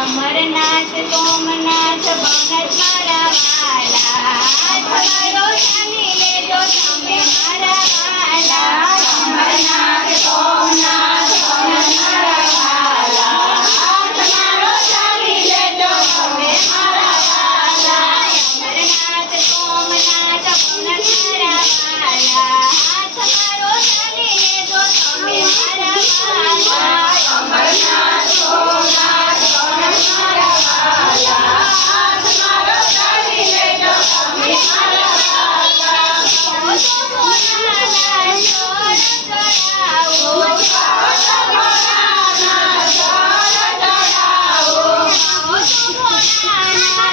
અમરનાથ સોમનાથ ભગત મારા વાલા તમારો જાણી લેજો તમે મારા વાલા અમરનાથ સોમનાથ ભગત મારા વાલા તમારો જાણી લેજો તમે મારા વાલા અમરનાથ સોમનાથ ભગત મારા વાલા તમારો જાણી લેજો તમે મારા વાલા અમરનાથ સોમનાથ ભગત મારા વાલા તમારો જાણી લેજો તમે મારા વાલા સોમનાના ચોર ચડાવો સોમનાના ચોર ચડાવો સોમનાના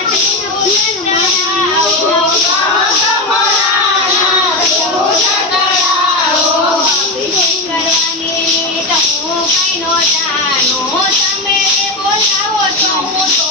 ચૂડ ચડાવો સોમનાના ચૂડ ચડાવો કરવાની તો હું કઈ નો જાણો તમે બોલાવો તો હું તો